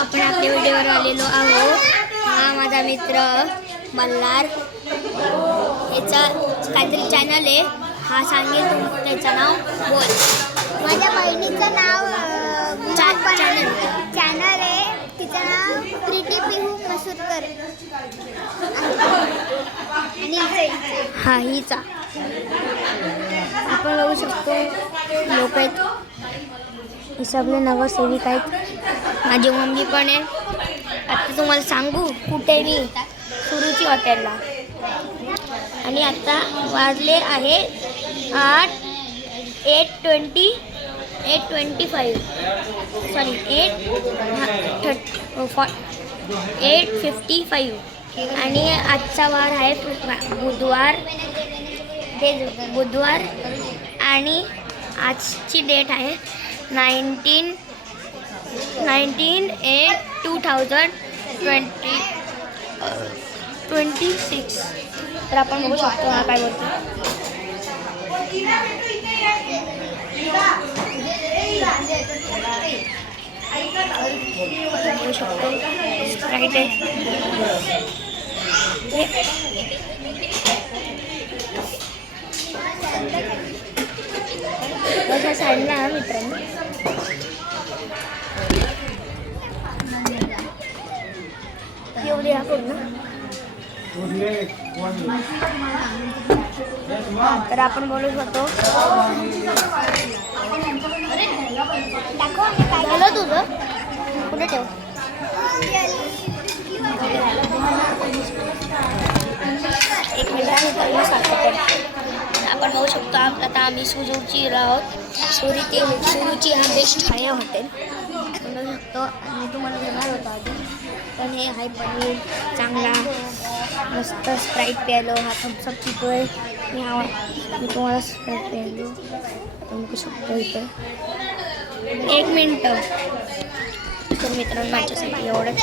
आपण आपल्या व्हिडिओवर आलेलो आहोत. हा माझा मित्र मल्हार, याचा काहीतरी चॅनल आहे. हा सांगेल त्याचं नाव. बोल. माझ्या बहिणीचं नाव चॅनल आहे. तिचं नाव प्रीती पिहू मसूरकर. आणि हा हिचा आपण बघू शकतो. लोक आहेत, हे सगळे नगरसेविक आहेत. माझी मम्मी पण आहे. आता तुम्हाला सांगू कुठे मी सुरुची हॉटेलला. आणि आता वाजले आहे 8:25 सॉरी 8:55 आणि आजचा वार आहे बुधवार आणि आजची डेट आहे 19/8/2026. तर आपण बघू शकतो हा काय बोलतो. बघू शकतो स्प्राईट आहे. बघा साईडला मित्रांनो. एवढी हा पूर्ण. तर आपण बोलू शकतो. झालं तुझं कुठे ठेव. एक मिनिट आपण बघू शकतो. आता आम्ही सुरुची आहोत. सुरुची हा बेस्ट आहे हॉटेल बघू शकतो. आणि तुम्हाला घेणार होता आधी, पण हे हाय पनीर चांगला मस्त. स्प्राईट प्यायलो. हा थम्सअप पितोय मी तुम्हाला स्प्राईट प्यायलो. आपण बघू शकतो इथं. एक मिनटं. तर मित्रांनो माझ्यासाठी एवढंच.